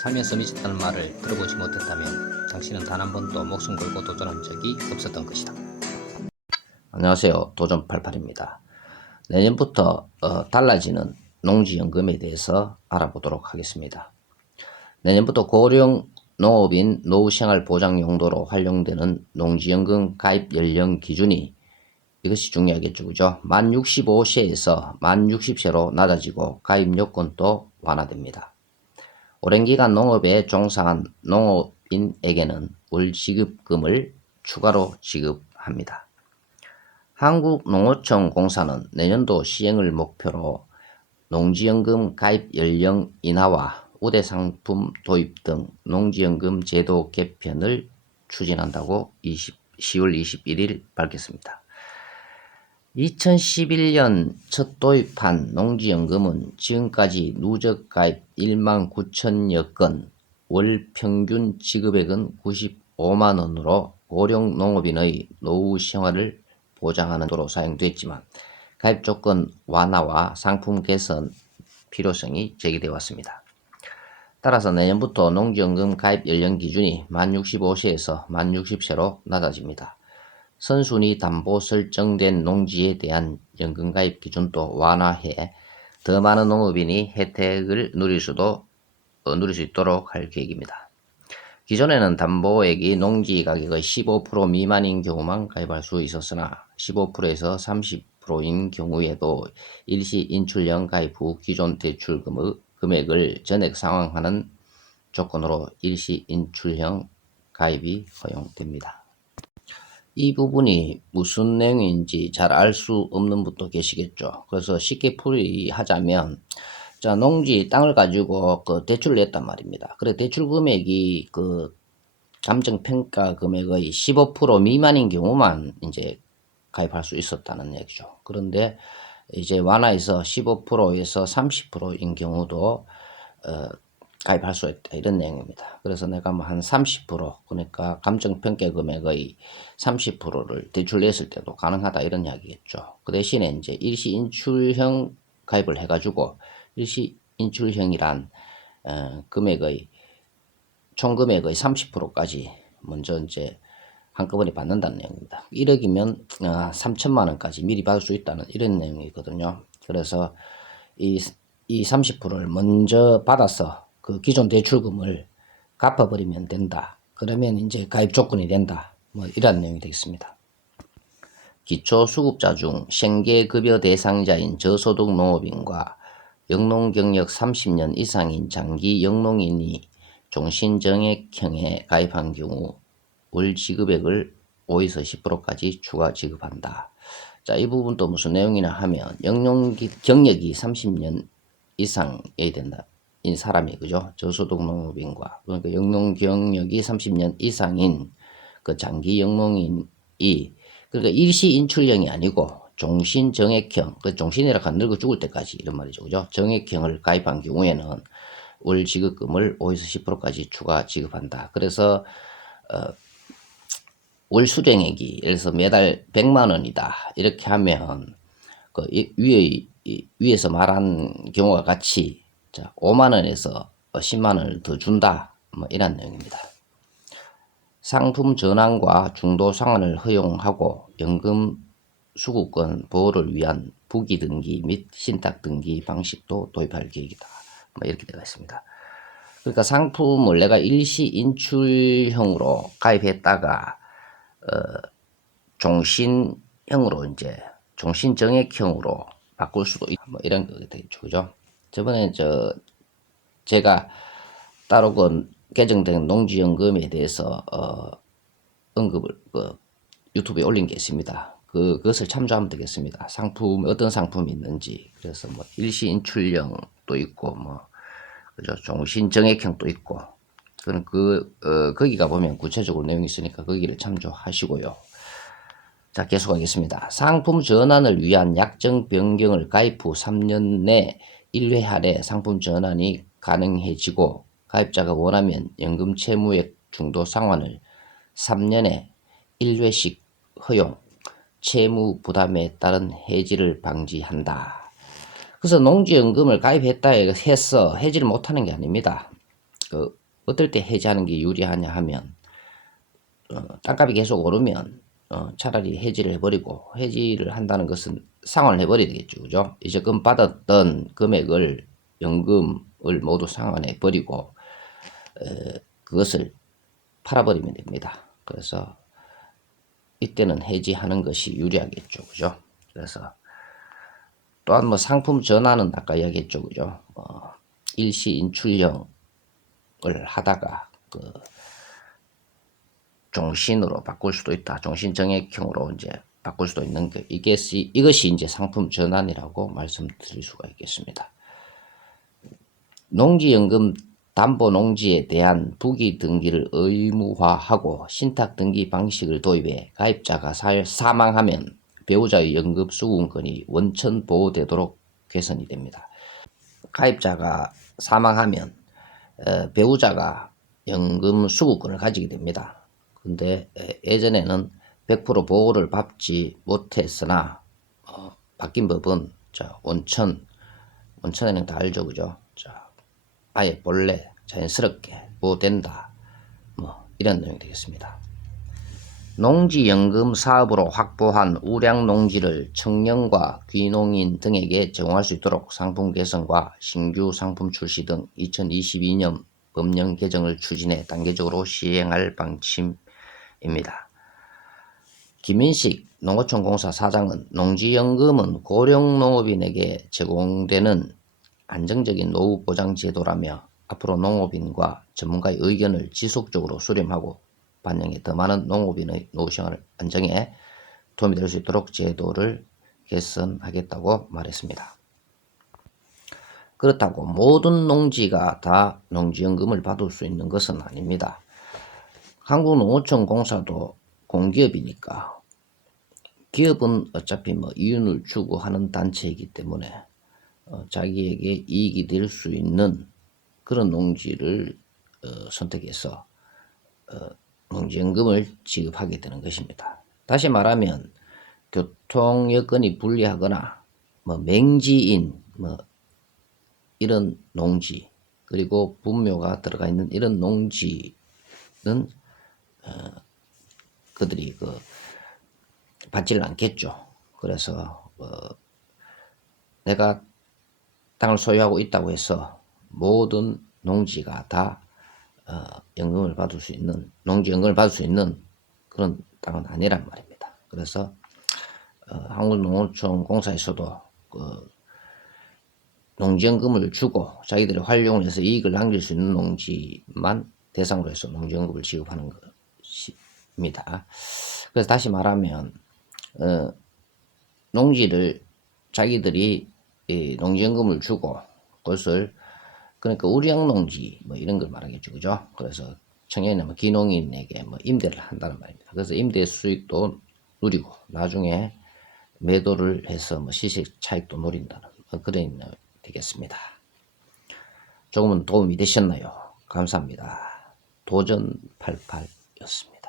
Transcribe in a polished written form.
살면서 미쳤다는 말을 들어보지 못했다면 당신은 단 한 번도 목숨 걸고 도전한 적이 없었던 것이다. 안녕하세요. 도전88입니다. 내년부터 달라지는 농지연금에 대해서 알아보도록 하겠습니다. 내년부터 고령 농업인 노후생활보장 용도로 활용되는 농지연금 가입 연령 기준이 이것이 중요하겠죠. 그죠? 만 65세에서 만 60세로 낮아지고 가입 요건도 완화됩니다. 오랜 기간 농업에 종사한 농업인에게는 월 지급금을 추가로 지급합니다. 한국농어촌공사는 내년도 시행을 목표로 농지연금 가입 연령 인하와 우대 상품 도입 등 농지연금 제도 개편을 추진한다고 10월 21일 밝혔습니다. 2011년 첫 도입한 농지연금은 지금까지 누적 가입 1만 9천여 건, 월 평균 지급액은 95만원으로 고령 농업인의 노후 생활을 보장하는 도로 사용됐지만 가입 조건 완화와 상품 개선 필요성이 제기되어 왔습니다. 따라서 내년부터 농지연금 가입 연령 기준이 만 65세에서 만 60세로 낮아집니다. 선순위 담보 설정된 농지에 대한 연금가입 기준도 완화해 더 많은 농업인이 혜택을 누릴 수 있도록 할 계획입니다. 기존에는 담보액이 농지 가격의 15% 미만인 경우만 가입할 수 있었으나 15%에서 30%인 경우에도 일시 인출형 가입 후 기존 대출 금액을 전액 상환하는 조건으로 일시 인출형 가입이 허용됩니다. 이 부분이 무슨 내용인지 잘 알 수 없는 분도 계시겠죠. 그래서 쉽게 풀이하자면, 자, 농지 땅을 가지고 대출을 냈단 말입니다. 그래, 대출 금액이 감정평가 금액의 15% 미만인 경우만 이제 가입할 수 있었다는 얘기죠. 그런데 이제 완화해서 15%에서 30%인 경우도 가입할 수 있다, 이런 내용입니다. 그래서 내가 뭐 한 30%, 그러니까 감정평가 금액의 30%를 대출냈을 때도 가능하다, 이런 이야기겠죠. 그 대신에 이제 일시 인출형 가입을 해가지고, 일시 인출형이란 금액의 총 금액의 30%까지 먼저 이제 한꺼번에 받는다는 내용입니다. 1억이면 3천만 원까지 미리 받을 수 있다는 이런 내용이거든요. 그래서 이 30%를 먼저 받아서 그 기존 대출금을 갚아버리면 된다. 그러면 이제 가입 조건이 된다. 뭐 이런 내용이 되겠습니다. 기초수급자 중 생계급여 대상자인 저소득 농업인과 영농경력 30년 이상인 장기 영농인이 종신정액형에 가입한 경우 월 지급액을 5에서 10%까지 추가 지급한다. 자, 이 부분도 무슨 내용이냐 하면 영농경력이 30년 이상이 된다. 인 사람이, 그죠? 저소득 농업인과, 그러니까 영농 경력이 30년 이상인 그 장기 영농인이, 그러니까 일시 인출형이 아니고 종신 정액형, 그 종신이라 한 늙어 죽을 때까지 이런 말이죠, 그죠? 정액형을 가입한 경우에는 월 지급금을 5에서 10%까지 추가 지급한다. 그래서 월 수령액이 예를 들어서 매달 100만 원이다, 이렇게 하면 그 위에서 말한 경우와 같이, 자, 5만 원에서 10만 원을 더 준다, 뭐 이런 내용입니다. 상품 전환과 중도 상환을 허용하고 연금 수급권 보호를 위한 부기 등기 및 신탁 등기 방식도 도입할 계획이다, 뭐 이렇게 되어 있습니다. 그러니까 상품을 내가 일시 인출형으로 가입했다가 종신형으로 이제 종신정액형으로 바꿀 수도 있다, 뭐 이런 거 되겠죠, 그죠? 저번에 제가 따로 개정된 농지연금에 대해서 언급을 유튜브에 올린 게 있습니다. 그것을 참조하면 되겠습니다. 어떤 상품이 있는지. 그래서 뭐 일시 인출형도 있고, 뭐 그죠, 종신정액형도 있고, 그런 거기가 보면 구체적으로 내용이 있으니까 거기를 참조하시고요. 자, 계속하겠습니다. 상품 전환을 위한 약정 변경을 가입 후 3년 내 1회 할애 상품 전환이 가능해지고, 가입자가 원하면 연금 채무액 중도 상환을 3년에 1회씩 허용, 채무 부담에 따른 해지를 방지한다. 그래서 농지연금을 가입했다 해서 해지를 못하는 게 아닙니다. 어떨 때 해지하는 게 유리하냐 하면 땅값이 계속 오르면 차라리 해지를 해버리고, 해지를 한다는 것은 상환을 해버려야 되겠죠. 그죠? 이제금 받았던 금액을, 연금을 모두 상환해 버리고 그것을 팔아버리면 됩니다. 그래서 이때는 해지하는 것이 유리하겠죠. 그죠? 그래서 또한 뭐 상품 전환은 아까 이야기했죠. 그죠? 일시 인출형을 하다가 종신으로 바꿀 수도 있다. 종신 정액형으로 이제 바꿀 수도 있는 게, 이것이 이제 상품 전환이라고 말씀드릴 수가 있겠습니다. 농지연금 담보 농지에 대한 부기 등기를 의무화하고 신탁 등기 방식을 도입해 가입자가 사망하면 배우자의 연금 수급권이 원천 보호되도록 개선이 됩니다. 가입자가 사망하면 배우자가 연금 수급권을 가지게 됩니다. 근데 예전에는 100% 보호를 받지 못했으나 바뀐 법은 원천에는 다 알죠. 그죠? 아예 본래 자연스럽게 보호된다. 뭐 이런 내용이 되겠습니다. 농지연금 사업으로 확보한 우량 농지를 청년과 귀농인 등에게 제공할 수 있도록 상품 개선과 신규 상품 출시 등 2022년 법령 개정을 추진해 단계적으로 시행할 방침입니다. 김인식 농어촌 공사 사장은 농지연금은 고령농업인에게 제공되는 안정적인 노후 보장 제도라며 앞으로 농업인과 전문가의 의견을 지속적으로 수렴하고 반영해 더 많은 농업인의 노후 생활 안정에 도움이 될 수 있도록 제도를 개선하겠다고 말했습니다. 그렇다고 모든 농지가 다 농지연금을 받을 수 있는 것은 아닙니다. 한국농어촌 공사도 공기업이니까, 기업은 어차피 이윤을 추구하는 단체이기 때문에 자기에게 이익이 될 수 있는 그런 농지를 선택해서 농지연금을 지급하게 되는 것입니다. 다시 말하면 교통 여건이 불리하거나 맹지인 이런 농지, 그리고 분묘가 들어가 있는 이런 농지는 그들이 받지를 않겠죠. 그래서 내가 땅을 소유하고 있다고 해서 모든 농지가 다 연금을 받을 수 있는, 농지연금을 받을 수 있는 그런 땅은 아니란 말입니다. 그래서 한국농어촌 공사에서도 농지연금을 주고 자기들이 활용을 해서 이익을 남길 수 있는 농지만 대상으로 해서 농지연금을 지급하는 것입니다. 그래서 다시 말하면 농지를 자기들이 농지연금을 주고 그것을, 그러니까 우량농지 이런 걸 말하겠죠. 그죠? 그래서 청년이나 기농인에게 임대를 한다는 말입니다. 그래서 임대 수익도 누리고 나중에 매도를 해서 시세 차익도 노린다는 그런 내용이 되겠습니다. 조금은 도움이 되셨나요? 감사합니다. 도전88였습니다.